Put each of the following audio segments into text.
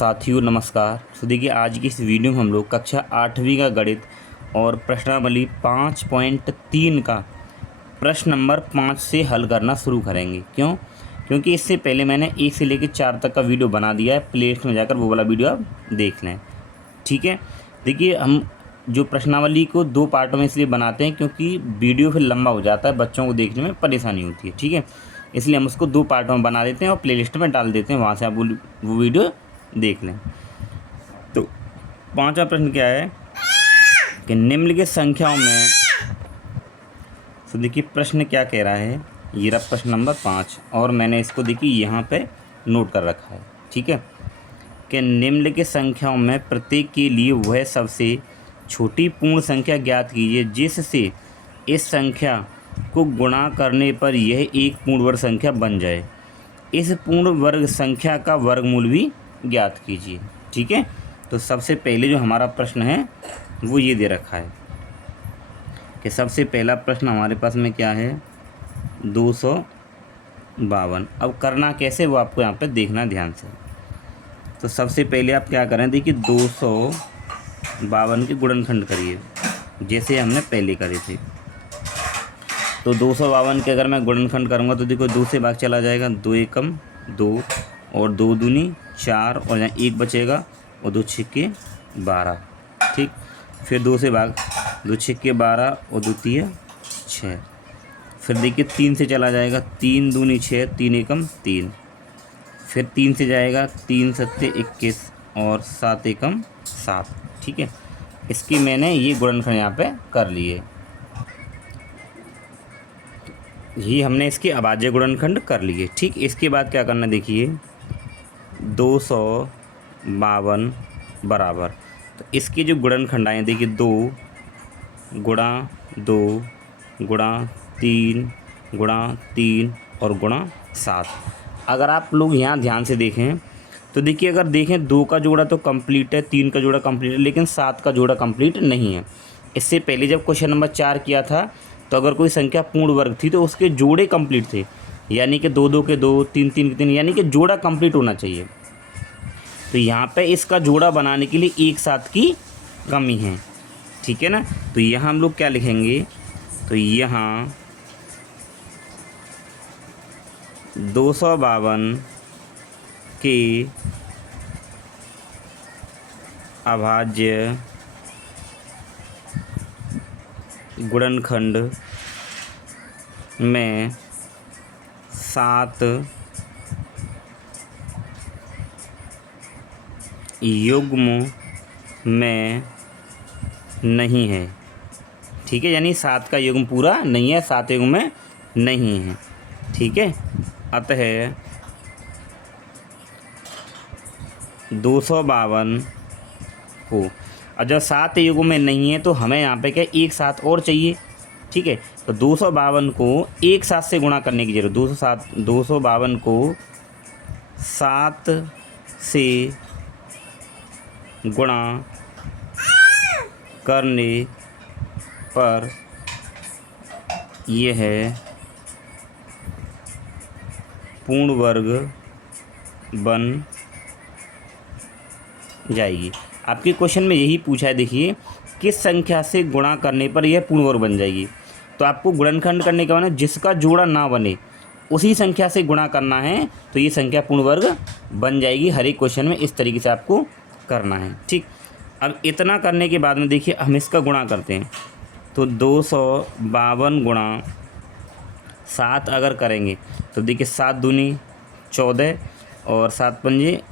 साथियों नमस्कार। तो देखिए आज की इस वीडियो में हम लोग कक्षा 8वीं का गणित और प्रश्नावली 5.3 का प्रश्न नंबर 5 से हल करना शुरू करेंगे। क्योंकि इससे पहले मैंने 1 से लेकर 4 तक का वीडियो बना दिया है। प्ले लिस्ट में जाकर वो वाला वीडियो आप देख लें, ठीक है। देखिए हम जो प्रश्नावली को 2 पार्टों में इसलिए बनाते हैं क्योंकि वीडियो फिर लंबा हो जाता है, बच्चों को देखने में परेशानी होती है, ठीक है। इसलिए हम उसको 2 पार्टों में बना देते हैं और प्लेलिस्ट में डाल देते हैं, वहाँ से आप वो वीडियो देख लें। तो 5वां प्रश्न क्या है कि निम्नलिखित संख्याओं में, तो देखिए प्रश्न क्या कह रहा है। ये रहा प्रश्न नंबर 5 और मैंने इसको देखिए यहाँ पे नोट कर रखा है, ठीक है। कि निम्नलिखित संख्याओं में प्रत्येक के लिए वह सबसे छोटी पूर्ण संख्या ज्ञात कीजिए जिससे इस संख्या को गुणा करने पर यह एक पूर्ण वर्ग संख्या बन जाए। इस पूर्ण वर्ग संख्या का वर्गमूल भी ज्ञात कीजिए, ठीक है। तो सबसे पहले जो हमारा प्रश्न है वो ये दे रखा है कि सबसे पहला प्रश्न हमारे पास में क्या है, 252। अब करना कैसे वो आपको यहाँ पे देखना ध्यान से। तो सबसे पहले आप क्या करें, देखिए 252 के गुणनखंड करिए जैसे हमने पहले करे थे। तो 252 के अगर मैं गुणनखंड करूँगा तो देखो 2 से भाग चला जाएगा, 2 एकम 2 और 2 दूनी 4 और यहाँ 1 बचेगा और 2 छिक्के 12, ठीक। फिर 2 से भाग, 2 छिक्के 12 और 2 तिया 6। फिर देखिए 3 से चला जाएगा, 3 दूनी 6, 3 एकम 3। फिर 3 से जाएगा, 3 सत्ते 21 और 7 एकम 7, ठीक है। इसकी मैंने ये गुणनखंड यहाँ पे कर लिए। ये हमने इसके अभाज्य गुणनखंड कर लिए, ठीक। इसके बाद क्या करना देखिए, 252 बराबर, तो इसके जो गुणनखंड आए देखिए 2 गुणा 2 गुणा 3 गुणा 3 और गुणा 7। अगर आप लोग यहाँ ध्यान से देखें तो देखिए, अगर देखें 2 का जोड़ा तो कंप्लीट है, 3 का जोड़ा कंप्लीट है, लेकिन 7 का जोड़ा कंप्लीट नहीं है। इससे पहले जब क्वेश्चन नंबर 4 किया था तो अगर कोई संख्या पूर्ण वर्ग थी तो उसके जोड़े कंप्लीट थे, यानी कि 2 2 के 2, 3 3 के 3, यानी कि जोड़ा कंप्लीट होना चाहिए। तो यहाँ पे इसका जोड़ा बनाने के लिए एक 7 की कमी है, ठीक है ना। तो यहाँ हम लोग क्या लिखेंगे, तो यहाँ 252 के अभाज्य गुणनखंड में 7 युग्म में नहीं है, ठीक है। यानी 7 का युग्म पूरा नहीं है, 7 युग्म में नहीं है, ठीक है। अतः 252 को, और जब 7 युग्म में नहीं है तो हमें यहाँ पे क्या एक 7 और चाहिए, ठीक है। तो 252 को एक 7 से गुणा करने की जरूरत, 252 को 7 से गुणा करने पर यह पूर्ण वर्ग बन जाएगी। आपके क्वेश्चन में यही पूछा है, देखिए किस संख्या से गुणा करने पर यह पूर्ण वर्ग बन जाएगी। तो आपको गुणनखंड करने का मतलब जिसका जोड़ा ना बने उसी संख्या से गुणा करना है, तो ये संख्या पूर्ण वर्ग बन जाएगी। हर एक क्वेश्चन में इस तरीके से आपको करना है, ठीक। अब इतना करने के बाद में देखिए हम इसका गुणा करते हैं। तो 252 गुणा 7 अगर करेंगे तो देखिए 7 दूनी 14 और 7 पंजे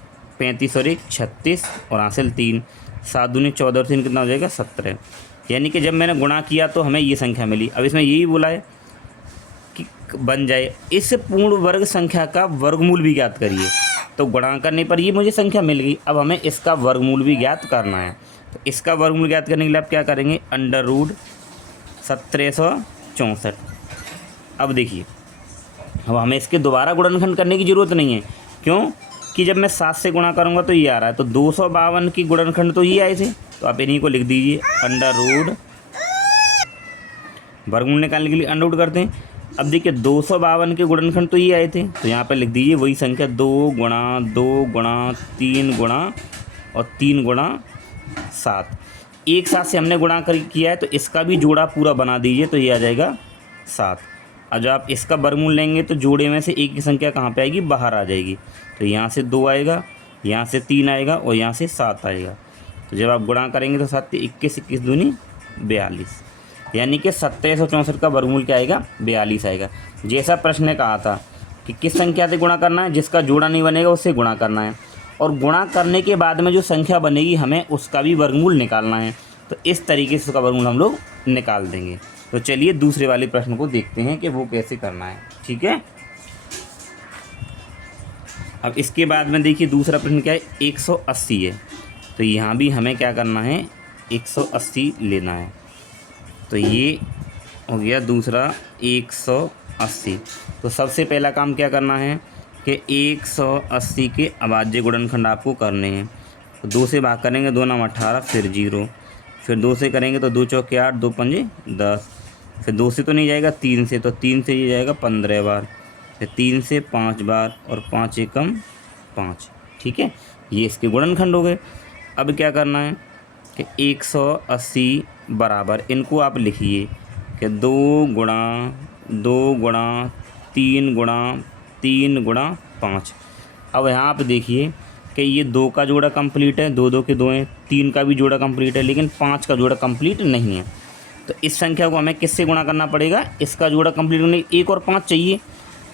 35 और 1 36 और हासिल 3, 7 दूनी 14 और 3 कितना हो जाएगा 17। यानी कि जब मैंने गुणा किया तो हमें ये संख्या मिली। अब इसमें यही बोला है कि बन जाए इस पूर्ण वर्ग संख्या का वर्गमूल भी ज्ञात करिए। तो गुणा करने पर ये मुझे संख्या मिल गई, अब हमें इसका वर्गमूल भी ज्ञात करना है। तो इसका वर्गमूल ज्ञात करने के लिए आप क्या करेंगे, √1764। अब देखिए, अब हमें इसके दोबारा गुणनखंड करने की ज़रूरत नहीं है, क्यों कि जब मैं 7 से गुणा करूँगा तो ये आ रहा है। तो 252 की गुणनखंड तो ये आए थे, तो आप इन्हीं को लिख दीजिए। वर्गमूल निकालने के लिए अंडर रूट करते हैं, अब देखिए 252 के गुणनखंड तो ये आए थे, तो यहाँ पे लिख दीजिए वही संख्या 2 गुणा 2 गुणा 3 गुणा और 3 गुणा 7। एक साथ से हमने गुणा कर किया है तो इसका भी जोड़ा पूरा बना दीजिए, तो ये आ जाएगा 7। और जब आप इसका वर्गमूल लेंगे तो जोड़े में से एक की संख्या कहाँ पे आएगी, बाहर आ जाएगी। तो यहाँ से 2 आएगा, यहाँ से 3 आएगा और यहाँ से 7 आएगा। तो जब आप गुणा करेंगे तो 7 21 21 दूनी 42, यानी कि 2764 का वर्गमूल क्या आएगा, 42 आएगा। जैसा प्रश्न ने कहा था कि किस संख्या से गुणा करना है, जिसका जोड़ा नहीं बनेगा उससे गुणा करना है, और गुणा करने के बाद में जो संख्या बनेगी हमें उसका भी वर्गमूल निकालना है। तो इस तरीके से उसका वर्गमूल हम लोग निकाल देंगे। तो चलिए दूसरे वाले प्रश्न को देखते हैं कि वो कैसे करना है। ठीक है, अब इसके बाद में देखिए दूसरा प्रश्न क्या है, 180 है। तो यहाँ भी हमें क्या करना है, 180 लेना है। तो ये हो गया दूसरा 180। तो सबसे पहला काम क्या करना है कि 180 के अभाज्य गुणनखंड आपको करने हैं। तो 2 से भाग करेंगे, 2 नाम 18, फिर 0, फिर 2 से करेंगे तो 2 चौके 8, 2 पंजे 10, फिर 2 से तो नहीं जाएगा, 3 से, तो 3 से ये जाएगा 15 बार, फिर 3 से 5 बार और 5 एकम 5। ठीक है, ये इसके गुणनखंड हो गए। अब क्या करना है कि 180 बराबर इनको आप लिखिए कि 2 गुणा 2 गुणा 3 गुणा 3 गुणा 5। अब यहाँ आप देखिए कि ये 2 का जोड़ा कंप्लीट है, 2 2 के 2 हैं, 3 का भी जोड़ा कंप्लीट है, लेकिन 5 का जोड़ा कंप्लीट नहीं है। तो इस संख्या को हमें किससे गुणा करना पड़ेगा, इसका जोड़ा कंप्लीट होने 1 और 5 चाहिए।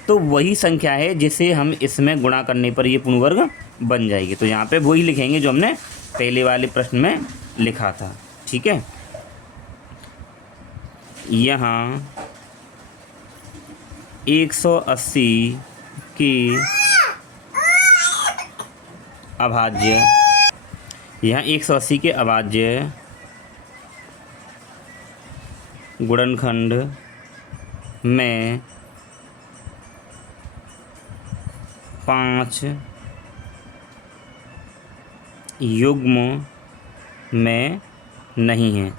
तो वही संख्या है जिसे हम इसमें गुणा करने पर ये पूर्ण वर्ग बन जाएगी। तो यहाँ पे वही लिखेंगे जो हमने पहले वाले प्रश्न में लिखा था। ठीक है, यहाँ 180 की अभाज्य, यहाँ 180 के अभाज्य गुणनखंड में 5 युग्म में नहीं है।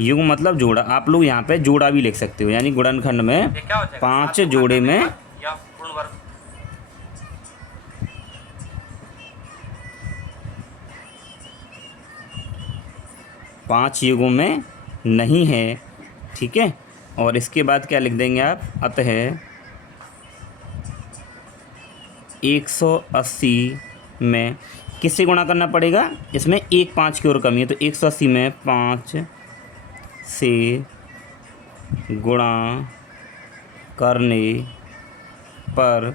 युग्म मतलब जोड़ा, आप लोग यहाँ पे जोड़ा भी लिख सकते हो, यानी गुणनखंड में 5 जोड़े में 5 युग्म में नहीं है। ठीक है, और इसके बाद क्या लिख देंगे आप, अतः 180 में किससे गुणा करना पड़ेगा, इसमें 1 5 की ओर कमी है, तो 180 में 5 से गुणा करने पर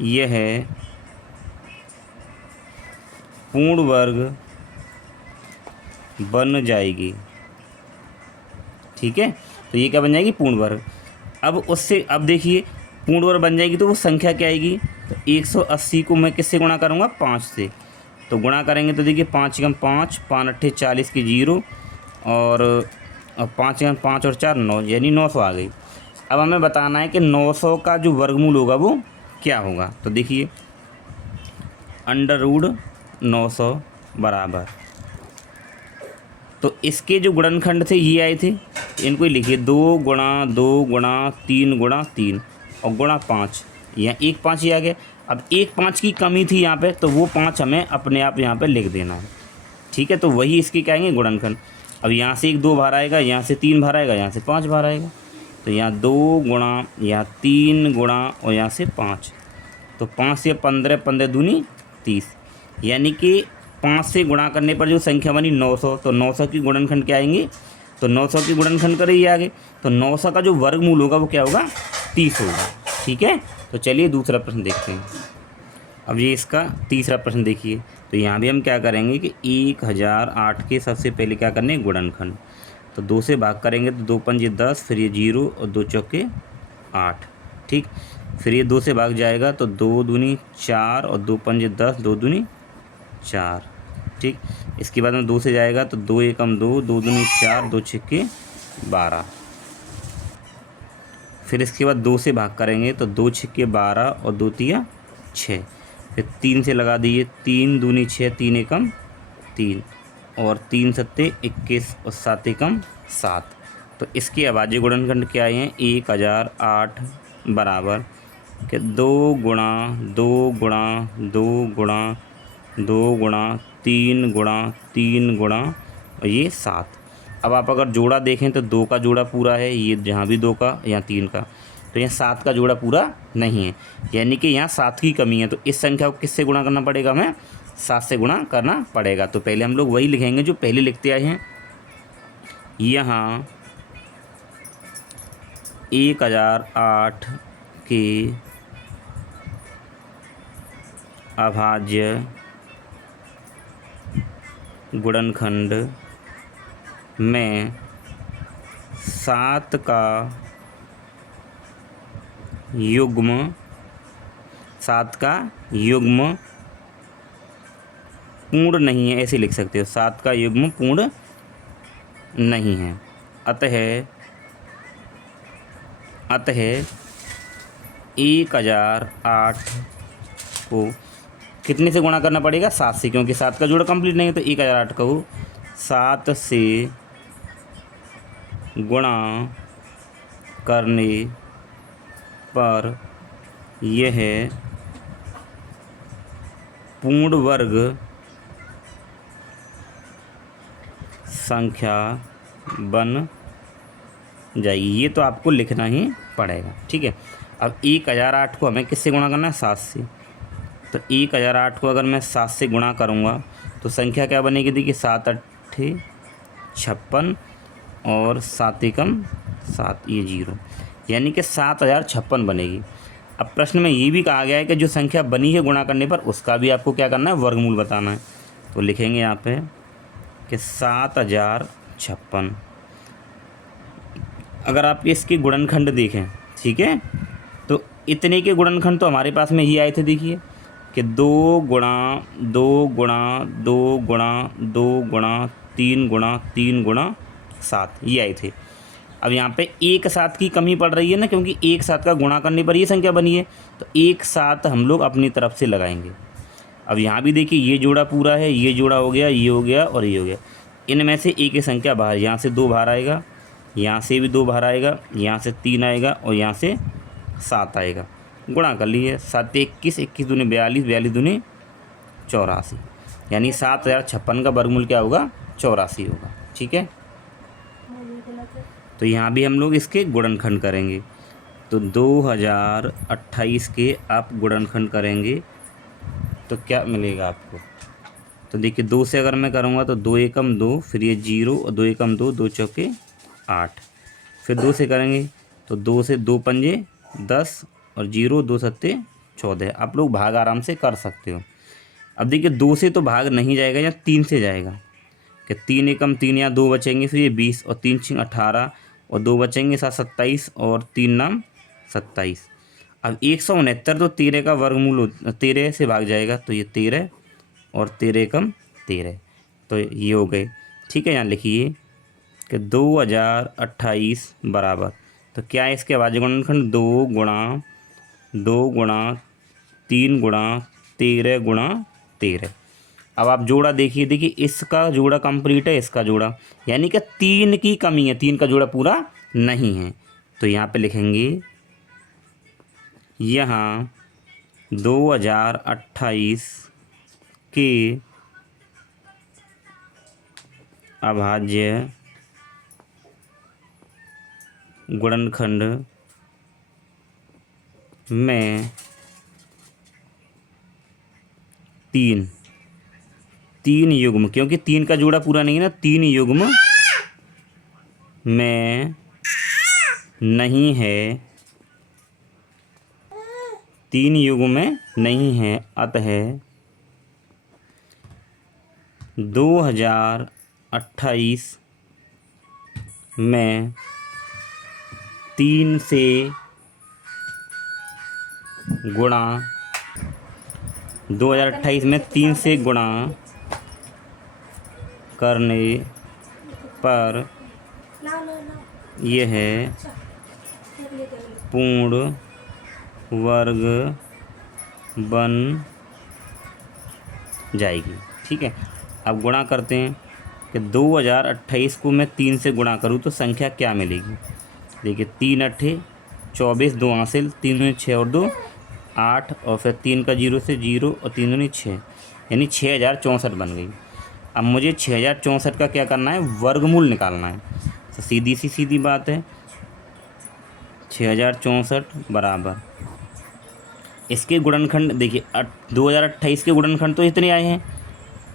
यह पूर्ण वर्ग बन जाएगी। ठीक है, तो ये क्या बन जाएगी, पूर्ण वर्ग। अब उससे, अब देखिए पूर्ण वर्ग बन जाएगी तो वो संख्या क्या आएगी, तो 180 को मैं किससे गुणा करूँगा, 5 से। तो गुणा करेंगे तो देखिए 5 एकम 5, 5 अट्ठे 40 की 0, और 5 एकम 5 और 4 9, यानी 900 आ गई। अब हमें बताना है कि 900 का जो वर्गमूल होगा वो क्या होगा। तो देखिए √900 बराबर, तो इसके जो गुणनखंड थे ये आए थे, इनको ही लिखिए 2 गुणा 2 गुणा 3 गुणा 3 और गुणा 5, यहाँ 1 5 ही आ गया। अब 1 5 की कमी थी यहाँ पे, तो वो 5 हमें अपने आप यहाँ पे लिख देना है। ठीक है, तो वही इसके क्या आएंगे, गुणनखंड। अब यहाँ से 1 2 बार आएगा, यहाँ से 3 बार आएगा, यहाँ से 5 बार आएगा, तो यहाँ 2 गुणा, यहाँ 3 गुणा और यहाँ से 5, तो 5 से 15, 15 दूनी 30, यानी कि 5 से गुणा करने पर जो संख्या बनी 900, तो 900 की गुणनखंड क्या आएंगे, तो 900 की गुणनखंड करिए आगे, तो 900 का जो वर्गमूल होगा वो क्या होगा, 30 होगा। ठीक है, तो चलिए दूसरा प्रश्न देखते हैं। अब ये इसका तीसरा प्रश्न देखिए। तो यहाँ भी हम क्या करेंगे कि 1008 के सबसे पहले क्या करने, गुणनखंड। तो 2 से भाग करेंगे तो 2 पंजे 10, फिर ये 0 और 2 चौके 8। ठीक, फिर ये 2 से भाग जाएगा तो 2 दूनी 4 और 2 पंजे 10, 2 दूनी 4। ठीक, इसके बाद में 2 से जाएगा तो 2 एकम 2, 2 दूनी 4, 2 छक्के 12। फिर इसके बाद 2 से भाग करेंगे तो 2 छक्के 12 और 2 तिया 6। फिर 3 से लगा दीजिए, 3 दूनी 6, 3 एकम 3 और 3 सत्ते 21 और 7 एकम 7। तो तो इसके अभाज्य गुणनखंड क्या हैं, 1008 बराबर कि 2 गुणा 2 गुणा 2 गुणा 2 गुणा 3 गुणा 3 गुणा और ये 7। अब आप अगर जोड़ा देखें तो 2 का जोड़ा पूरा है, ये जहाँ भी 2 का यहाँ 3 का, तो यहाँ 7 का जोड़ा पूरा नहीं है, यानी कि यहाँ 7 की कमी है। तो इस संख्या को किससे गुणा करना पड़ेगा, हमें 7 से गुणा करना पड़ेगा। तो पहले हम लोग वही लिखेंगे जो पहले लिखते आए हैं। यहाँ 1008 के अभाज्य गुणनखंड में 7 का युग्म 7 का युग्म पूर्ण नहीं है, ऐसे लिख सकते हो, 7 का युग्म पूर्ण नहीं है। अतः 1008 को कितने से गुणा करना पड़ेगा, 7 से, क्योंकि 7 का जोड़ा कंप्लीट नहीं है। तो 1008 को 7 से गुणा करने पर यह पूर्ण वर्ग संख्या बन जाएगी। ये तो आपको लिखना ही पड़ेगा, ठीक है। अब 1008 को हमें किससे गुणा करना है, 7 से। तो 1008 को अगर मैं 7 से गुणा करूँगा तो संख्या क्या बनेगी, देखिए 7 8 56 और 7 एकम 7, ये 0, यानी कि 7056 बनेगी। अब प्रश्न में ये भी कहा गया है कि जो संख्या बनी है गुणा करने पर उसका भी आपको क्या करना है, वर्गमूल बताना है। तो लिखेंगे यहाँ पे कि 7056। अगर आप इसके गुणनखंड देखें, ठीक है, तो इतने के गुणनखंड तो हमारे पास में ये आए थे, देखिए कि 2 गुणा 2 गुणा 2 गुणा 2 गुणा 3 गुणा 3 गुणा 7, ये आए थे। अब यहाँ पे 1 7 की कमी पड़ रही है ना, क्योंकि 1 7 का गुणा करने पर ये संख्या बनी है, तो 1 7 हम लोग अपनी तरफ से लगाएंगे। अब यहाँ भी देखिए ये जोड़ा पूरा है, ये जोड़ा हो गया, ये हो गया और ये हो गया। इनमें से एक संख्या बाहर, यहाँ से 2 बाहर आएगा, यहाँ से भी 2 बाहर आएगा, यहाँ से 3 आएगा और यहाँ से 7 आएगा। गुणा कर लिए, 7 21, 21 दूनी 42, 42 दूनी 84, यानी 7056 का वर्गमूल क्या होगा, 84 होगा, ठीक है। तो यहाँ भी हम लोग इसके गुणनखंड करेंगे। तो 2028 के आप गुणनखंड करेंगे तो क्या मिलेगा आपको, तो देखिए 2 से अगर मैं करूँगा तो 2 एकम 2, फिर ये 0 और 2 एकम 2, 2 चौके 8, फिर 2 से करेंगे तो 2 से 2 पंजे 10 और 0 2 सत्ते 14। आप लोग भाग आराम से कर सकते हो। अब देखिए 2 से तो भाग नहीं जाएगा, या 3 से जाएगा कि 3 एकम 3, यहाँ 2 बचेंगे, फिर ये 20 और 3 6 18 और 2 बचेंगे 7 27 और 3 नाम 27। अब 169 तो 13 का वर्गमूल 13 से भाग जाएगा, तो ये 13 और 13 एकम 13, तो ये हो गए, ठीक है। यहाँ लिखिए कि 2028 बराबर, तो क्या है इसके अभाज्य गुणनखंड, 2 गुणा 2 गुणा 3 गुणा 13 गुणा 13। अब आप जोड़ा देखिए, देखिए इसका जोड़ा कंप्लीट है, इसका जोड़ा, यानी कि 3 की कमी है, 3 का जोड़ा पूरा नहीं है। तो यहाँ पे लिखेंगे, यहाँ 2028 के अभाज्य गुणनखंड में 3 युग्म, क्योंकि 3 का जोड़ा पूरा नहीं है ना, 3 युग्म में नहीं है, 3 युग्म में नहीं है। अतः 2028 में 3 से गुणा 2028 में 3 से गुणा करने पर यह पूर्ण वर्ग बन जाएगी, ठीक है। अब गुणा करते हैं, कि 2028 को मैं 3 से गुणा करूँ तो संख्या क्या मिलेगी। देखिए 3 अट्ठे 24, 2 हासिल, 3 दूनी 6 और 2 8, और फिर 3 का 0 से 0 और 3 दूनी 6, यानी 6064 बन गई। अब मुझे 6064 का क्या करना है, वर्गमूल निकालना है। तो सीधी बात है, 6064 बराबर इसके गुणनखंड। देखिए 2028 के गुणनखंड तो इतने आए हैं,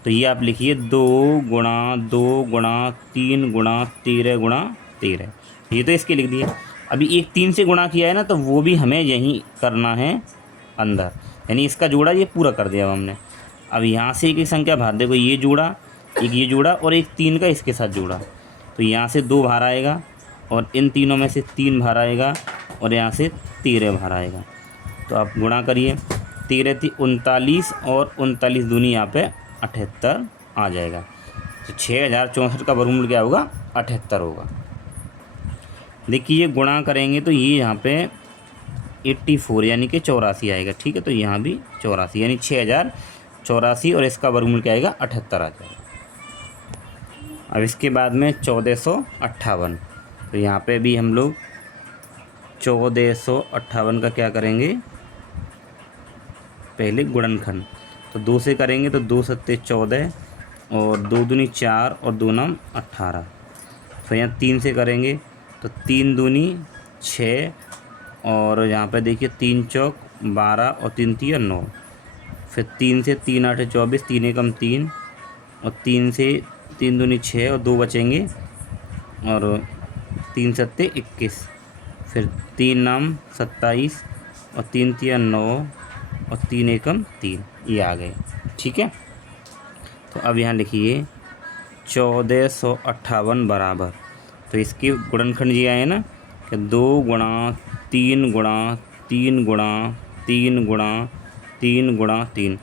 तो ये आप लिखिए 2 गुणा 2 गुणा 3 गुणा 13 गुणा 13, ये तो इसके लिख दिए। अभी एक 3 से गुणा किया है ना, तो वो भी हमें यहीं करना है अंदर, यानी इसका जोड़ा ये पूरा कर दिया अब हमने। अब यहाँ से एक संख्या बाहर, देखो ये जोड़ा, एक ये जोड़ा और एक 3 का इसके साथ जोड़ा, तो यहाँ से 2 बाहर आएगा और इन तीनों में से 3 बाहर आएगा और यहाँ से 13 बाहर आएगा। तो आप गुणा करिए, 13 थी 39 और 39 दूनी यहाँ पे 78 आ जाएगा। तो 6064 का वर्गमूल क्या होगा, 78 होगा। देखिए ये गुणा करेंगे तो ये यहाँ पे 84 यानी कि 84 आएगा। ठीक है, तो यहाँ भी 84 यानी 6084 और इसका वर्गमूल क्या आएगा, 78 आ जाएगा। अब इसके बाद में 1458, तो यहाँ पे भी हम लोग 1458 का क्या करेंगे, पहले गुणनखंड। तो 2 से करेंगे तो 2 सत्ते 14 और 2 दूनी 4 और 2 नाम 18। फिर यहाँ 3 से करेंगे तो 3 दूनी 6 और यहाँ पे देखिए 3 चौक 12 और 3 तिया 9। फिर 3 से 3 8 24, 3 एकम 3 और 3 से 3 दूनी 6 और 2 बचेंगे और 3 सत्ते 21। फिर 3 नाम 27 और 3 तिया 9 और 3 एकम 3, ये आ गए। ठीक है, तो अब यहाँ लिखिए 1458 बराबर, तो इसके गुणनखंड ये आए ना कि 2 गुणा 3 गुणा 3 गुणा 3 गुणा 3 गुणा 3,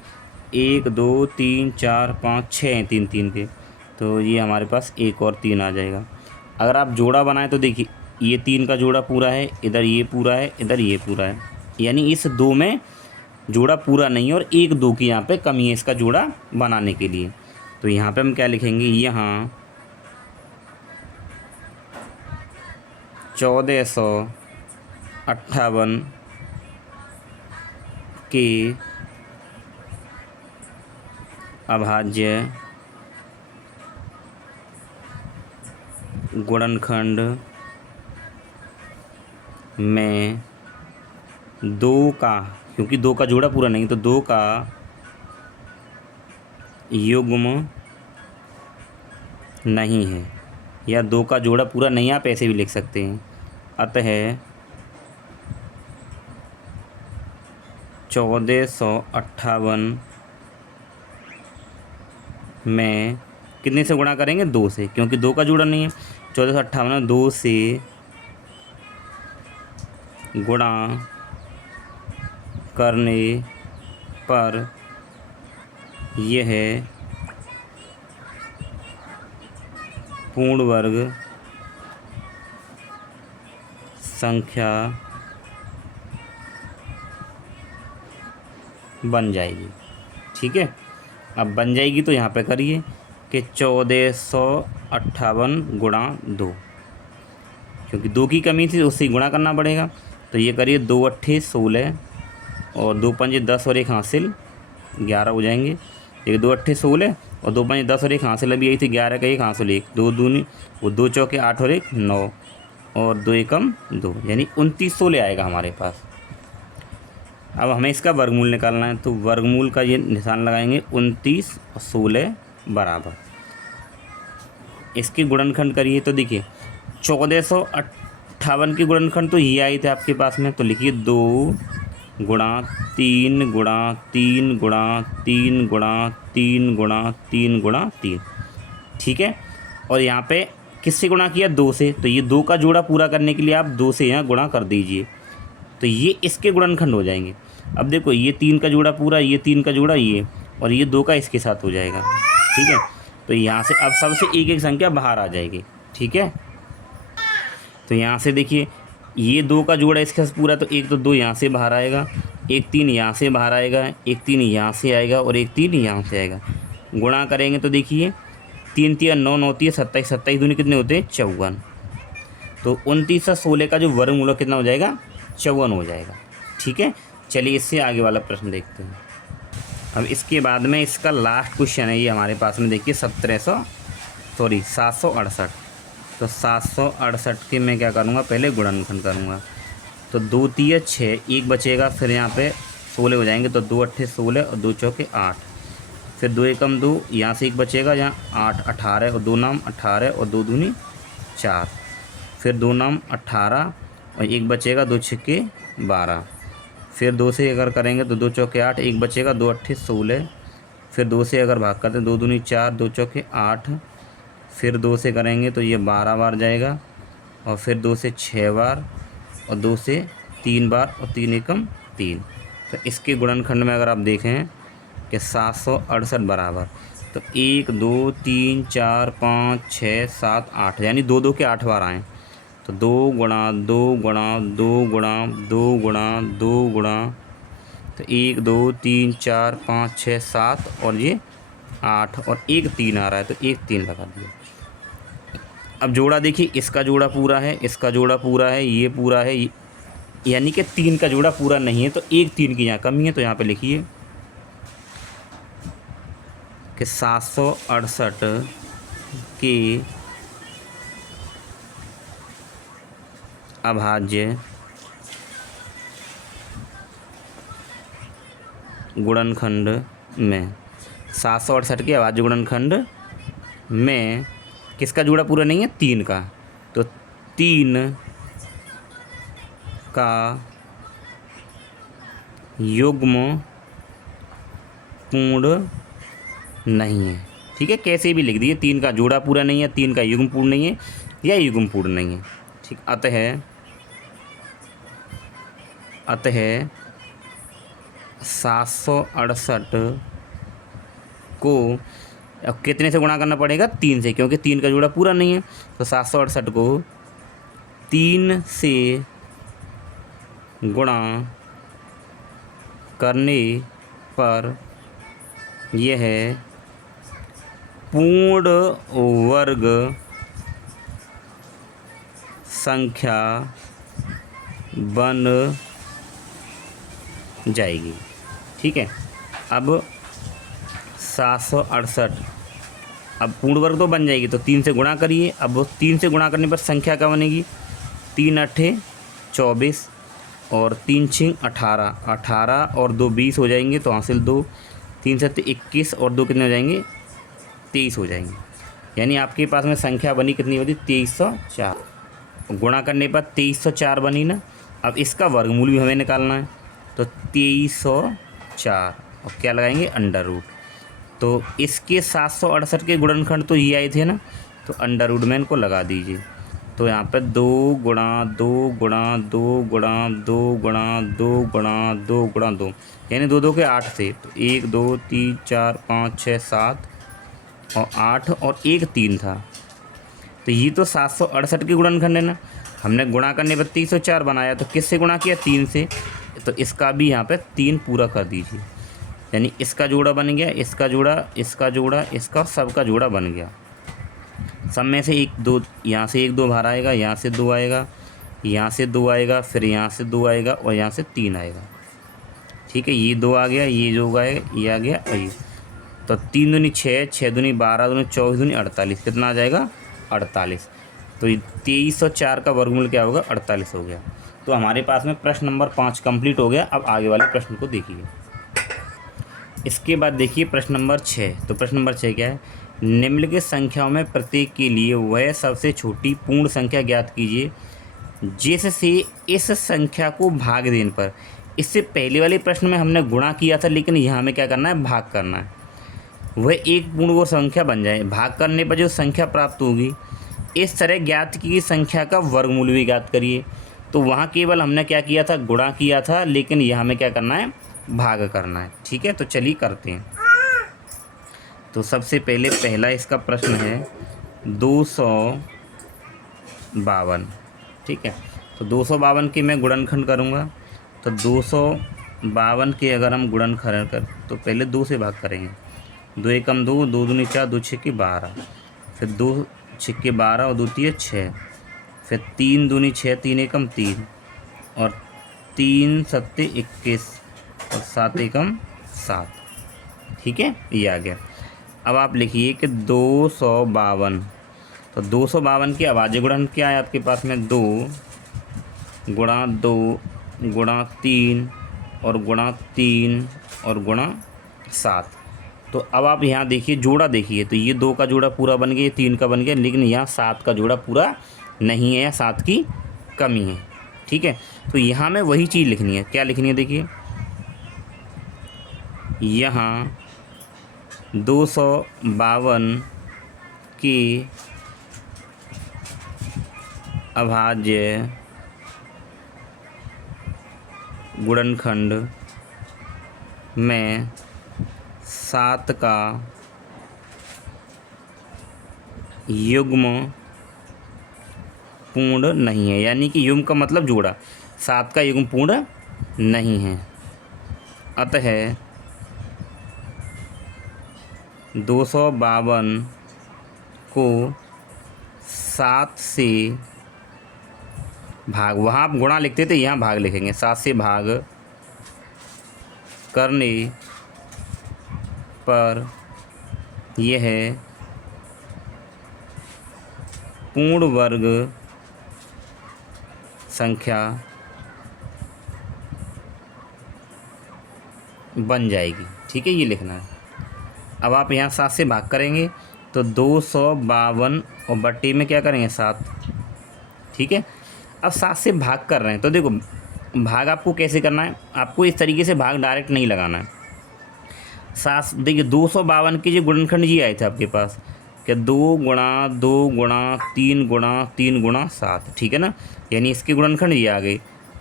1 2 3 4 5 6 हैं 3 3 के, तो ये हमारे पास 1 और 3 आ जाएगा। अगर आप जोड़ा बनाएं तो देखिए ये 3 का जोड़ा पूरा है, इधर ये पूरा है, इधर ये पूरा है, यानी इस 2 में जोड़ा पूरा नहीं है और 1 2 की यहाँ पे कमी है इसका जोड़ा बनाने के लिए। तो यहाँ पे हम क्या लिखेंगे, यहाँ 1458 के अभाज्य गुणनखंड में 2 का, क्योंकि 2 का जोड़ा पूरा नहीं तो 2 का युग्म नहीं है, या 2 का जोड़ा पूरा नहीं, आप ऐसे भी लिख सकते हैं। अतः 1458 में कितने से गुणा करेंगे, 2 से, क्योंकि 2 का जोड़ा नहीं है। 1458 2 से गुणा करने पर यह पूर्ण वर्ग संख्या बन जाएगी। ठीक है, अब बन जाएगी तो यहाँ पे करिए कि 1458 गुणा 2, क्योंकि 2 की कमी थी उससे गुणा करना पड़ेगा। तो ये करिए 2 अट्ठे 16 और 2 पंजे 10 और 1 हासिल 11 हो जाएंगे। देखिए 2 अट्ठे 16 और 2 पंजे 10 और 1 हासिल, अभी यही थी 11 का 1 हासिल 1, 2 दूनी वो 2 चौके 8 और 1 9 और 2 एकम 2, यानी 29 16 आएगा हमारे पास। अब हमें इसका वर्गमूल निकालना है, तो वर्गमूल का ये निशान लगाएंगे 29 और 16 बराबर। इसके गुणनखंड करिए तो देखिए 1458 के गुणनखंड तो ये आई थे आपके पास में, तो लिखिए 2 गुणा 3 गुणा 3 गुणा 3 गुणा 3 गुणा 3 गुणा 3। ठीक है, और यहाँ पे किससे गुणा किया, 2 से, तो ये 2 का जोड़ा पूरा करने के लिए आप 2 से यहाँ गुणा कर दीजिए, तो ये इसके गुणनखंड हो जाएंगे। अब देखो ये 3 का जोड़ा पूरा, ये 3 का जोड़ा ये, और ये 2 का इसके साथ हो जाएगा। ठीक है, तो यहाँ से अब सबसे एक एक संख्या बाहर आ जाएगी। ठीक है, तो यहाँ से देखिए ये 2 का जोड़ा इसके साथ पूरा, तो 1 तो 2 यहाँ से बाहर आएगा, 1 3 यहाँ से बाहर आएगा, 1 3 यहाँ से आएगा और 1 3 यहाँ से आएगा। गुणा करेंगे तो देखिए तीन तिया 9 9 तिया 27, 27 दूनी कितने होते हैं 54। तो 29 और 16 का जो वर्गमूल कितना हो जाएगा 54 हो जाएगा। ठीक है, चलिए इससे आगे वाला प्रश्न देखते हैं। अब इसके बाद में इसका लास्ट क्वेश्चन है ये हमारे पास में, देखिए 768। तो 768 के मैं क्या करूँगा, पहले गुणनखंड करूँगा। तो 2 तिया 6, एक बचेगा, फिर यहाँ पे 16 हो जाएंगे, तो 2 अट्ठे 16 और 2 चौके 8, फिर 2 एकम 2, यहाँ से एक बचेगा, यहाँ 8 18 और 2 नाम 18 और 2 दूनी 4, फिर 2 नाम 18 और एक बचेगा, 2 छक्के 12, फिर 2 से अगर करेंगे तो 2 चौके 8, एक बचेगा, 2 अट्ठे 16, फिर 2 से अगर भाग करते हैं 2 दूनी 4, 2 चौके 8, फिर 2 से करेंगे तो ये 12 बार जाएगा, और फिर 2 से 6 बार, और 2 से 3 बार, और 3 एकम 3। तो इसके गुणनखंड में अगर आप देखें कि 768 बराबर, तो 1 2 3 4 5 6 7 8, यानी 2 2 के 8 बार आएँ। तो 2 गुणा 2 गुणा 2 गुणा 2 गुणा 2 गुणा, तो 1 2 3 4 5 6 7 और ये 8, और एक 3 आ रहा है, तो एक 3 लगा दिया। अब जोड़ा देखिए, इसका जोड़ा पूरा है, इसका जोड़ा पूरा है, ये पूरा है, यानी कि 3 का जोड़ा पूरा नहीं है, तो एक 3 की यहाँ कमी है। तो यहाँ पे लिखिए कि 768 के अभाज्य गुणनखंड में, 768 के अभाज्य गुणनखंड में किसका जोड़ा पूरा नहीं है, 3 का। तो 3 का युग्म पूर्ण नहीं है। ठीक है, कैसे भी लिख दिए, 3 का जोड़ा पूरा नहीं है, 3 का युग्म पूर्ण नहीं है, या युग्म पूर्ण नहीं है। ठीक, अतः 768 को अब कितने से गुणा करना पड़ेगा, 3 से, क्योंकि 3 का जोड़ा पूरा नहीं है। तो 768 को 3 से गुणा करने पर यह पूर्ण वर्ग संख्या बन जाएगी। ठीक है, अब 768 अब पूर्ण वर्ग तो बन जाएगी, तो 3 से गुणा करिए। अब 3 से गुणा करने पर संख्या क्या बनेगी, 3 अट्ठे 24 और 3 छिंग 18, 18 और 2 20 हो जाएंगे, तो हासिल 2, 3 7 21 और 2 कितने हो जाएंगे, 23 हो जाएंगे। यानी आपके पास में संख्या बनी कितनी बनी, 2304। गुणा करने पर 2304 बनी ना। अब इसका वर्गमूल भी हमें निकालना है, तो 2304 और क्या लगाएंगे, अंडर रूट। तो इसके 768 के गुणनखंड तो ये आए थे ना, तो अंडर रूट में इनको लगा दीजिए। तो यहाँ पर 2 गुणा 2 गुणा 2 गुणा 2 गुणा 2 गुणा 2 गुणा 2, यानी 2 2 के 8 थे, तो 1 2 3 4 5 6 7 और 8 और एक 3 था। तो ये तो 768 के गुणनखंड है ना। हमने गुणा करने पर 304 बनाया, तो किससे गुणा किया, 3 से। तो इसका भी यहाँ पे 3 पूरा कर दीजिए, यानी इसका जोड़ा बन गया, इसका जोड़ा, इसका जोड़ा, इसका सबका जोड़ा बन गया। सब में से 1 2, यहाँ से 1 2 बाहर आएगा, यहाँ से 2 आएगा, यहाँ से 2 आएगा, फिर यहाँ से 2 आएगा और यहाँ से 3 आएगा। ठीक है, ये 2 आ गया, ये जो आएगा ये आ गया, और ये तो 3 दूनी 6, 6 दूनी 12 दूनी 24 दूनी 48, कितना आ जाएगा, 48। तो 2304 का वर्गमूल क्या होगा, 48 हो गया। तो हमारे पास में प्रश्न नंबर 5 कंप्लीट हो गया। अब आगे वाले प्रश्न को देखिए। इसके बाद देखिए प्रश्न नंबर 6। तो प्रश्न नंबर 6 क्या है, निम्नलिखित संख्याओं में प्रत्येक के लिए वह सबसे छोटी पूर्ण संख्या ज्ञात कीजिए जिससे इस संख्या को भाग देने पर, इससे पहले वाले प्रश्न में हमने गुणा किया था, लेकिन यहाँ हमें क्या करना है, भाग करना है, वह एक पूर्ण वो संख्या बन जाए। भाग करने पर जो संख्या प्राप्त होगी, इस तरह ज्ञात की संख्या का वर्गमूल भी ज्ञात करिए। तो वहाँ केवल हमने क्या किया था, गुणा किया था, लेकिन यहाँ हमें क्या करना है, भाग करना है। ठीक है, तो चलिए करते हैं। तो सबसे पहले पहला इसका प्रश्न है 252। ठीक है, तो 252 के मैं गुणनखंड करूँगा। तो 252 के अगर हम गुणनखंड कर, तो पहले 2 से भाग करेंगे, 2 एकम 2, 2 दूनी 4, 2 छक्के 12, फिर 2 छिक्के 12 और 2 तिये 6, फिर 3 दूनी 6, 3 एकम 3 और 3 सत्ते 21 और 7 एकम 7। ठीक है, ये आ गया। अब आप लिखिए कि 252, तो 252 की अभाज्य गुणन क्या है आपके पास में? 2 गुणा 2 गुणा 3 और गुणा 3 और गुणा 7। तो अब आप यहाँ देखिए जोड़ा देखिए, तो ये 2 का जोड़ा पूरा बन गया, ये 3 का बन गया, लेकिन यहाँ 7 का जोड़ा पूरा नहीं है या 7 की कमी है। ठीक है, तो यहाँ में वही चीज़ लिखनी है। क्या लिखनी है? देखिए यहाँ 252 की अभाज्य गुणनखंड में 7 का युग्म पूर्ण नहीं है, यानी कि युग्म का मतलब जोड़ा, 7 का युग्म पूर्ण नहीं है। अतः 252 को 7 से भाग, वहाँ आप गुणा लिखते थे, यहाँ भाग लिखेंगे, 7 से भाग करने पर यह पूर्ण वर्ग संख्या बन जाएगी। ठीक है, ये लिखना है। अब आप यहाँ 7 से भाग करेंगे तो 252 और बट्टे में क्या करेंगे? 7। ठीक है, अब 7 से भाग कर रहे हैं तो देखो भाग आपको कैसे करना है, आपको इस तरीके से भाग डायरेक्ट नहीं लगाना है। 7 देखिए 252 के जो गुणनखंड जी आए थे आपके पास, क्या 2 गुणा 2 गुणा 3 गुणा 3 गुणा 7। ठीक है ना, यानी इसके गुणनखंड ये आ गए,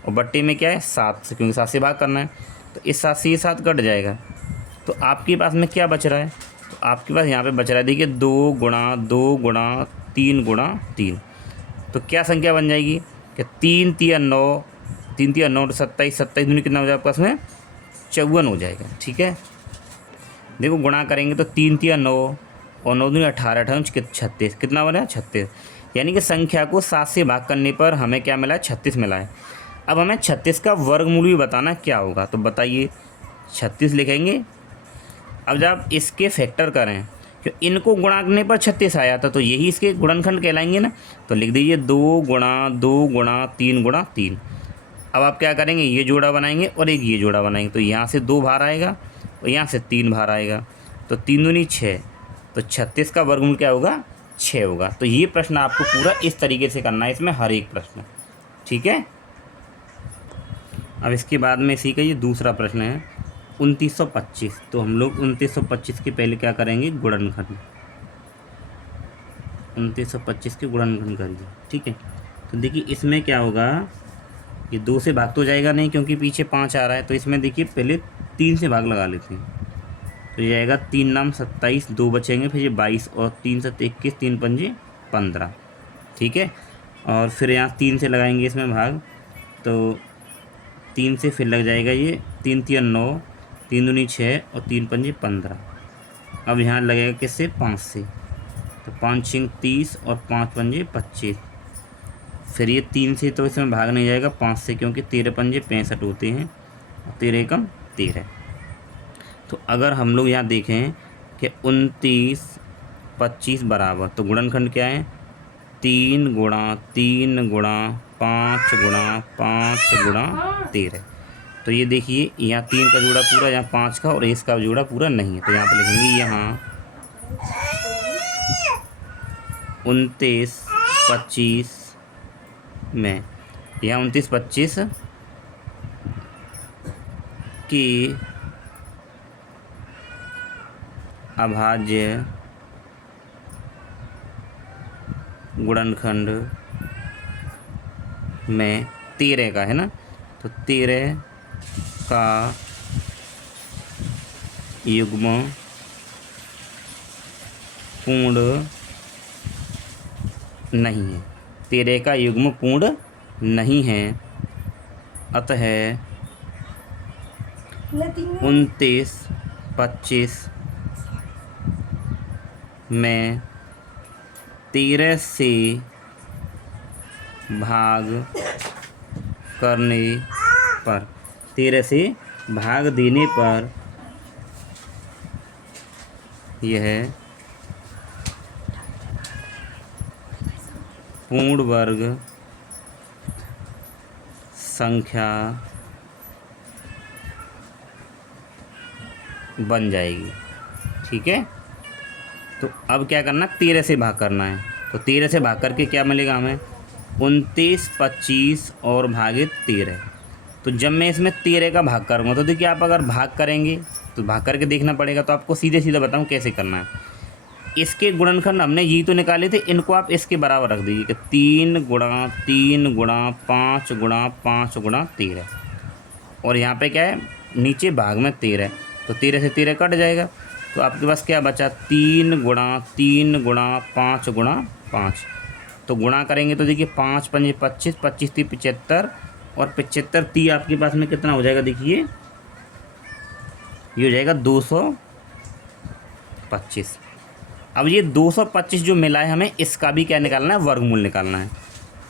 और बट्टे में क्या है? 7 से, क्योंकि 7 से भाग करना है, तो इस 7 से ये 7 कट जाएगा। तो आपके पास में क्या बच रहा है? तो आपके पास यहाँ पे बच रहा है, देखिए 2 गुणा 2 गुणा 3 गुणा 3। तो क्या संख्या बन जाएगी? कि 3 तिया 9, 3 तिया 9 27, 27 दूनी कितना हो जाएगा आपके पास में? 54 हो जाएगा। ठीक है, देखो गुणा करेंगे तो 3 तिया 9 और 9 दूनी 18, 18 36, कितना बना? 36। यानी कि संख्या को 7 से भाग करने पर हमें क्या मिला है? 36 मिला है। अब हमें 36 का वर्गमूल भी बताना क्या होगा, तो बताइए 36 लिखेंगे। अब जब इसके फैक्टर करें, तो इनको गुणा करने पर 36 आया था, तो यही इसके गुणनखंड कहलाएंगे ना। तो लिख दीजिए 2 गुणा 2 गुणा 3 गुणा 3। अब आप क्या करेंगे? ये जोड़ा बनाएंगे और एक ये जोड़ा बनाएंगे, तो यहाँ से 2 बाहर आएगा और यहाँ से 3 बाहर आएगा, तो 3 दूनी 6, तो 36 का वर्गमूल क्या होगा? 6 होगा। तो ये प्रश्न आपको पूरा इस तरीके से करना है, इसमें हर एक प्रश्न। ठीक है, अब इसके बाद में इसी का ये दूसरा प्रश्न है 2925। तो हम लोग 2925 के पहले क्या करेंगे? गुणनखंड। 2925 के गुणनखंड करिए। ठीक है, तो देखिए इसमें क्या होगा, ये 2 से भाग तो जाएगा नहीं क्योंकि पीछे 5 आ रहा है, तो इसमें देखिए पहले 3 से भाग लगा लेते हैं। तो ये आएगा 3 नाम 27, 2 बचेंगे, फिर ये 22 और 3 7 21, 3 पंजे 15। ठीक है, और फिर यहाँ 3 से लगाएंगे इसमें भाग, तो 3 से फिर लग जाएगा ये 3 तिया 9, 3 दूनी 6 और 3 पंजे 15। अब यहाँ लगेगा किससे? 5 से, तो 5 6 30 और 5 पंजे 25। फिर ये 3 से तो इसमें भाग नहीं जाएगा 5 से, क्योंकि 13 पंजे 65 होते हैं और 13 एकम 13। तो अगर हम लोग यहाँ देखें कि 29 25 बराबर, तो गुणनखंड क्या है? 3 गुणा 3 गुणा 5 गुणा 5 गुणा 13। तो ये देखिए यहाँ 3 का जोड़ा पूरा, यहाँ 5 का, और इसका जोड़ा पूरा नहीं है, तो यहाँ पर लिखेंगे यहाँ 29 25 में, यहाँ 29 25 की अभाज्य गुणनखंड में 13 का है ना, तो 13 का युग्म पूर्ण नहीं है, 13 का युग्म पूर्ण नहीं है। अतः 29 25 में 13 से भाग करने पर, 13 से भाग देने पर यह पूर्ण वर्ग संख्या बन जाएगी। ठीक है, तो अब क्या करना, 13 से भाग करना है। तो 13 से भाग करके क्या मिलेगा हमें, 29, 25 और भागे 13। तो जब मैं इसमें 13 का भाग करूँगा तो देखिए, आप अगर भाग करेंगे तो भाग करके देखना पड़ेगा। तो आपको सीधे सीधा बताऊँ कैसे करना है। इसके गुणनखंड हमने यही तो निकाले थे, इनको आप इसके बराबर रख दीजिए कि 3 गुणा 3 गुणा 5 गुणा 5 गुणा 13। और यहाँ पे क्या है, नीचे भाग में 13, तो 13 से 13 कट जाएगा। तो आपके पास क्या बचा, 3 गुणा 3 गुणा 5 गुणा 5। तो गुणा करेंगे तो देखिए 5 5 25, 25 3 75 और 75 3 आपके पास में कितना हो जाएगा, देखिए ये हो जाएगा 225। अब ये 225 जो मिला है, हमें इसका भी क्या निकालना है, वर्गमूल निकालना है।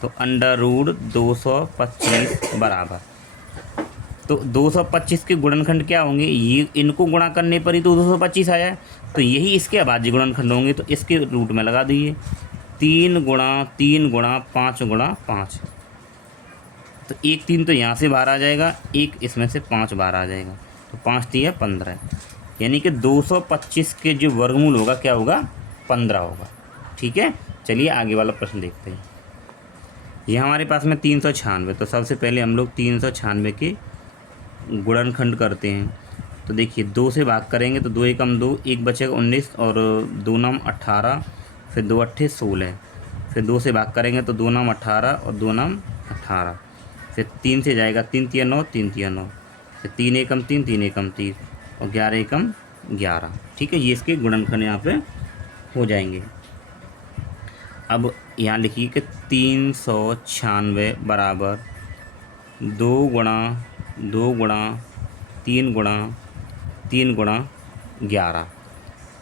तो अंडर रूट 225 बराबर, तो 225 के गुणनखंड क्या होंगे, ये इनको गुणा करने पर ही तो 225 आया है। तो यही इसके अभाज्य गुणनखंड होंगे, तो इसके रूट में लगा दीजिए 3 गुणा 3 गुणा 5 गुणा 5। तो 1 3 तो यहाँ से बाहर आ जाएगा, एक इसमें से 5 बाहर आ जाएगा, तो 5 3 15। यानी कि 225 के जो वर्गमूल होगा क्या होगा, 15 होगा। ठीक है, चलिए आगे वाला प्रश्न देखते हैं। ये हमारे पास में 396, तो सबसे पहले हम लोग 396 के गुणनखंड करते हैं। तो देखिए 2 से भाग करेंगे तो 2 एकम 2, 1 बचेगा 19 और 2 नाम 18, फिर 2 अट्ठे 16, फिर 2 से भाग करेंगे तो 2 नाम 18 और 2 नाम 18, फिर 3 से जाएगा 3 तिया 9, 3 तिया 9, फिर 3 एकम 3, 3 एकम 3 और 11 एकम 11। ठीक है, ये इसके गुणनखंड यहाँ पे हो जाएंगे। अब यहाँ लिखिए कि 396 बराबर 2 गुणा 2 गुणा 3 गुणा 3 गुणा 11।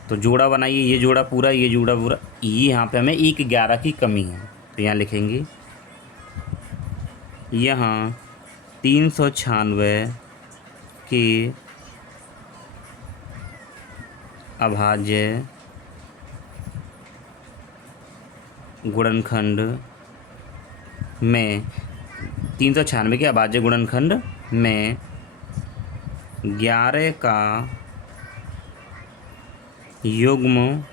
तो जोड़ा बनाइए, ये जोड़ा पूरा, ये जोड़ा पूरा। ये यहाँ पे हमें 1 11 की कमी है, तो यहाँ लिखेंगे यहाँ 396 के अभाज्य गुणनखंड में 396 के अभाज्य गुणनखंड में 11 का युग्म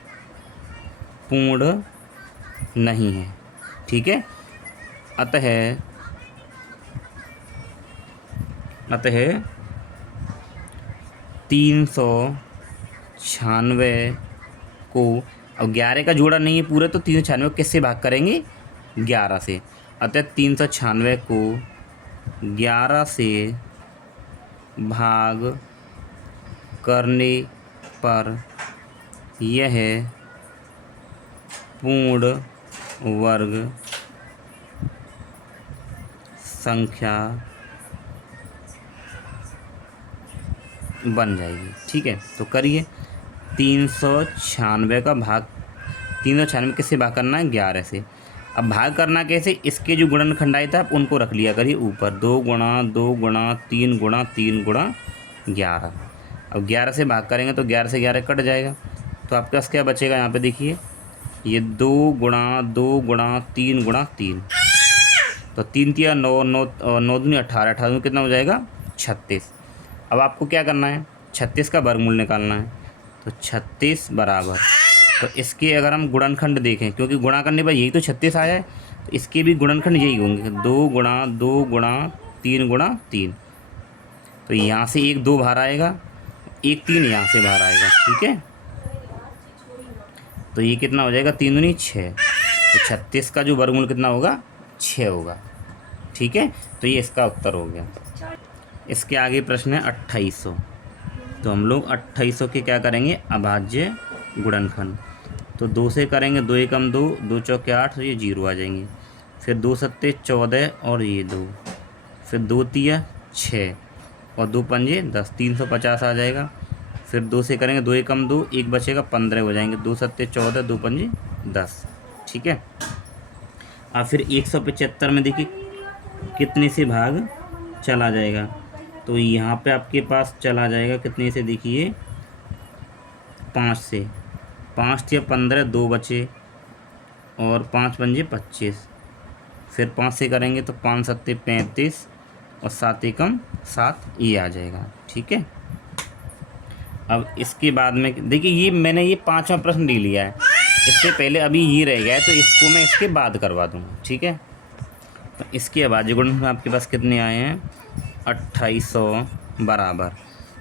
पूर्ण नहीं है। ठीक है, अतः 396 को, अब 11 का जोड़ा नहीं है पूरा, तो 396 को किससे भाग करेंगे, 11 से। अतः 396 को 11 से भाग करने पर यह पूर्ण वर्ग संख्या बन जाएगी। ठीक है, तो करिए 396 का भाग, 396 किससे भाग करना है, 11 से। अब भाग करना कैसे, इसके जो गुणनखंड आए थे आप उनको रख लिया करिए ऊपर, 2 गुणा 2 गुणा 3 गुणा 3 गुणा 11। अब 11 से भाग करेंगे तो 11 से 11 कट जाएगा, तो आपके पास क्या बचेगा, यहाँ पे देखिए ये 2 गुणा 2 गुणा 3 गुणा 3, तो 3 तिया 9, 9 9 दूनी 18, 18 में कितना हो जाएगा, 36। अब आपको क्या करना है, 36 का वर्गमूल निकालना है। तो 36 बराबर, तो इसके अगर हम गुणनखंड देखें, क्योंकि गुणा करने पर यही तो 36 आया है, तो इसके भी गुणनखंड यही होंगे, 2 गुणा 2 गुणा 3 गुणा 3। तो यहाँ से 1 2 बाहर आएगा, 1 3 यहाँ से बाहर आएगा। ठीक है, तो ये कितना हो जाएगा, 3 दूनी 6, तो 36 का जो वर्गमूल कितना होगा, 6 होगा। ठीक है, तो ये इसका उत्तर हो गया। इसके आगे प्रश्न है 2800। तो हम लोग 2800 के क्या करेंगे, अभाज्य गुणनखंड। तो 2 से करेंगे, 2 एकम 2, 2 चौके 8, तो ये 0 आ जाएंगे। फिर 2 सत्ते 14 और ये 2, फिर 2 तिया 6 और 2 पंजे 10, 350 आ जाएगा। फिर 2 से करेंगे, 2 एकम 2, 1 बचेगा 15 हो जाएंगे, 2 सत्ते 14, 2 पंजे 10। ठीक है। अब फिर 175 में देखिए कितने से भाग चला जाएगा, तो यहाँ पे आपके पास चला जाएगा कितने से, देखिए 5 से। 5 या 15, 2 बचे और 5 पंजे 25, फिर 5 से करेंगे तो 5 सत्ते 35 और 7 एकम 7, ये आ जाएगा। ठीक है। अब इसके बाद में देखिए ये मैंने ये 5वां प्रश्न ले लिया है, इससे पहले अभी ये रह गया है तो इसको मैं इसके बाद करवा दूँगा। ठीक है। तो इसके बाद गुण में आपके पास कितने आए हैं, 2800 बराबर,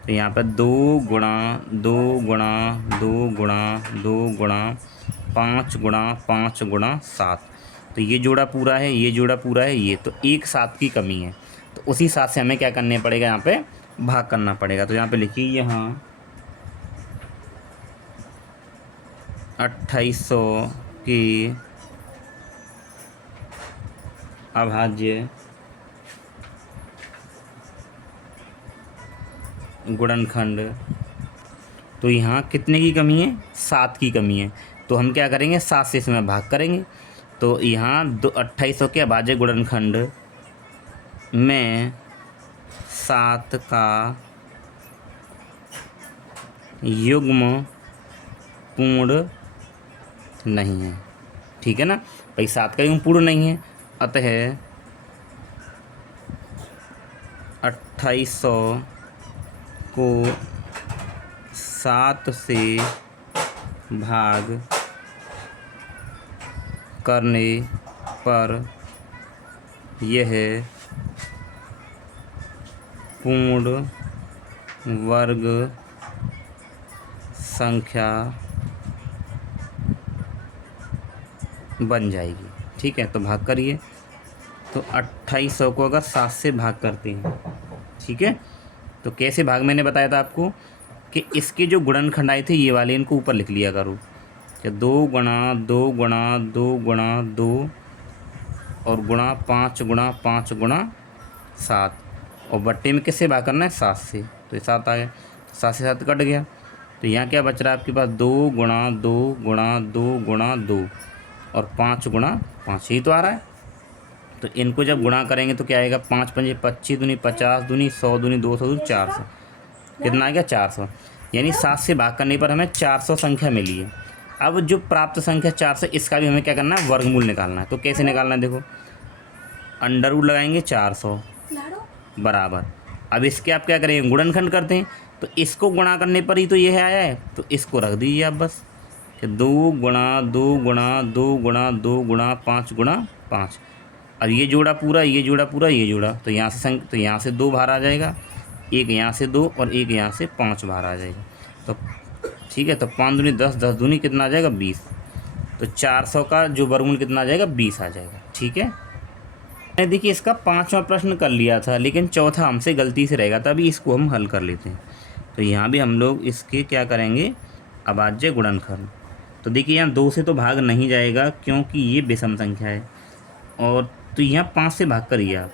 तो यहाँ पर 2 गुणा 2 गुणा 2 गुणा 2 गुणा 5 गुणा 5 गुणा 7, तो ये जोड़ा पूरा है, ये जोड़ा पूरा है, ये तो एक 7 की कमी है, तो उसी 7 से हमें क्या करने पड़ेगा, यहाँ पे भाग करना पड़ेगा। तो यहाँ पे लिखिए यहाँ 2800 की अभाज्य गुणनखंड, तो यहाँ कितने की कमी है, 7 की कमी है, तो हम क्या करेंगे 7 से इसमें भाग करेंगे। तो यहाँ 2800 के अभाज्य गुणनखंड में 7 का युग्म पूर्ण नहीं है। ठीक है ना भाई, 7 का युग्म पूर्ण नहीं है, अतः 2800 को 7 से भाग करने पर यह पूर्ण वर्ग संख्या बन जाएगी। ठीक है, तो भाग करिए, तो 2800 को अगर 7 से भाग करते हैं, ठीक है, तो कैसे भाग मैंने बताया था आपको कि इसके जो गुणनखंड आए थे ये वाले, इनको ऊपर लिख लिया करो कि 2 गुणा 2 गुणा 2 गुणा 2 और गुणा 5 गुणा 5 गुणा 7, और बट्टे में किससे भाग करना है, 7 से, तो ये 7 आया, 7 से 7 कट गया, तो यहाँ क्या बच रहा है आपके पास, 2 गुणा 2 गुणा 2 गुणा 2 और 5 गुणा 5, यही तो आ रहा है। तो इनको जब गुणा करेंगे तो क्या आएगा, 5 पंजे 25 दूनी 50 दूनी 100 दूनी 200 दूनी 400, कितना आएगा 400, यानी 7 से भाग करने पर हमें 400 संख्या मिली है। अब जो प्राप्त संख्या 400, इसका भी हमें क्या करना है, वर्गमूल निकालना है। तो कैसे निकालना है, देखो अंडर रूट लगाएंगे 400 बराबर, अब इसके आप क्या करेंगे, गुणनखंड करते हैं, तो इसको गुणा करने पर ही तो यह आया है, तो इसको रख दीजिए आप बस कि 2 गुणा 2 गुणा 2 गुणा 2 गुणा 5 गुणा 5, अब ये जोड़ा पूरा, ये जोड़ा पूरा, ये जोड़ा, तो यहाँ से तो यहाँ से 2 बाहर आ जाएगा, एक यहाँ से 2 और एक यहाँ से 5 बाहर आ जाएगा, तो ठीक है, तो 5 दूनी 10, 10 दूनी कितना आ जाएगा 20, तो 400 का जो वर्गमूल कितना आ जाएगा, 20 आ जाएगा। ठीक है, देखिए इसका 5वां प्रश्न कर लिया था, लेकिन चौथा हमसे गलती से रहेगा, तभी इसको हम हल कर लेते हैं। तो यहाँ भी हम लोग इसके क्या करेंगे, अभाज्य गुणनखंड, तो देखिए यहाँ 2 से तो भाग नहीं जाएगा क्योंकि ये विषम संख्या है, और तो यहाँ 5 से भाग करिए आप,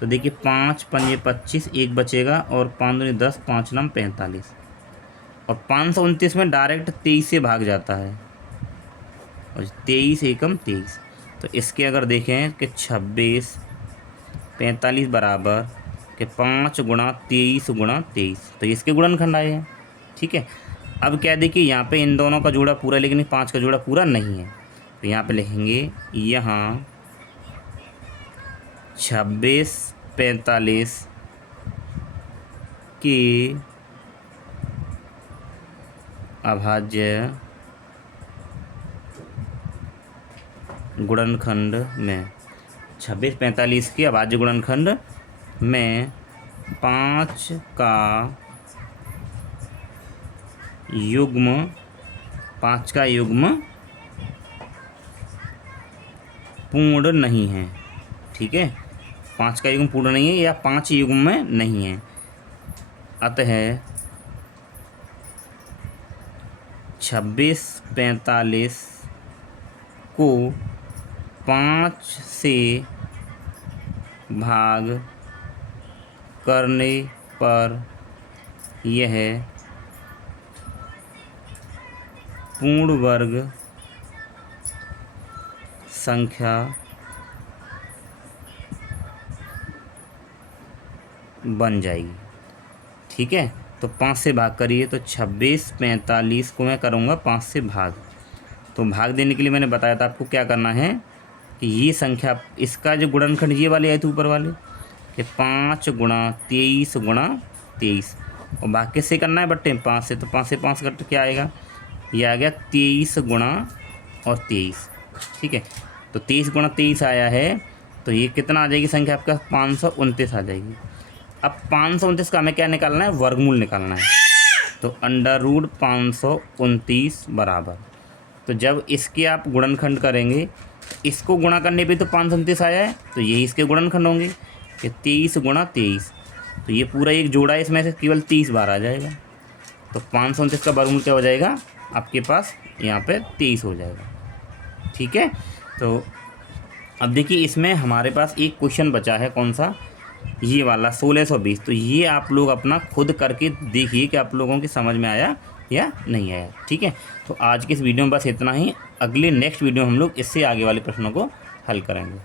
तो देखिए 5 पंजे 25, एक बचेगा, और 5 दूनी 10, 5 नाम 45, और 529 में डायरेक्ट 23 से भाग जाता है, और 23 एकम 23, तो इसके अगर देखें कि 26 45 बराबर कि 5 गुणा 23 गुणा 23, तो इसके गुणनखंड आए हैं। ठीक है, अब क्या देखिए यहाँ पे इन दोनों का जोड़ा पूरा, लेकिन 5 का जोड़ा पूरा नहीं है, तो यहाँ पे लिखेंगे यहाँ 26 45 की अभाज्य गुणनखंड में, 26 45 की अभाज्य गुणनखंड में 5 का युग्म, 5 का युग्म पूर्ण नहीं है। ठीक है, 5 का युग्म पूर्ण नहीं है या 5 युग्म में नहीं है, अतः 26 45 को 5 से भाग करने पर यह पूर्ण वर्ग संख्या बन जाएगी। ठीक है, तो 5 से भाग करिए तो 26 45 को मैं करूँगा 5 से भाग। तो भाग देने के लिए मैंने बताया था आपको क्या करना है कि ये संख्या, इसका जो गुणनखंड ये वाले आए थे ऊपर वाले, कि 5 गुणा 23 गुणा 23, और भाग किससे करना है बट्टे 5 से, तो 5 से 5 कट क्या आएगा, ये आ गया 23 गुणा और 23। ठीक है, तो 23 गुणा 23 आया है, तो ये कितना आ जाएगी संख्या आपका 529 आ जाएगी। अब 529 का हमें क्या निकालना है, वर्गमूल निकालना है। तो अंडर रूट 529 बराबर, तो जब इसके आप गुणनखंड करेंगे, इसको गुणा करने पे तो 529 आया है, तो यही इसके गुणनखंड होंगे कि 23 गुणा 23, तो ये पूरा एक जोड़ा है, इसमें से केवल 30 बार आ जाएगा। तो 529 का वर्गमूल क्या हो जाएगा आपके पास, यहाँ पे 23 हो जाएगा। ठीक है, तो अब देखिए इसमें हमारे पास एक क्वेश्चन बचा है, कौन सा, ये वाला 1620। तो ये आप लोग अपना खुद करके देखिए कि आप लोगों की समझ में आया या नहीं आया। ठीक है, तो आज के इस वीडियो में बस इतना ही। अगले नेक्स्ट वीडियो में हम लोग इससे आगे वाले प्रश्नों को हल करेंगे।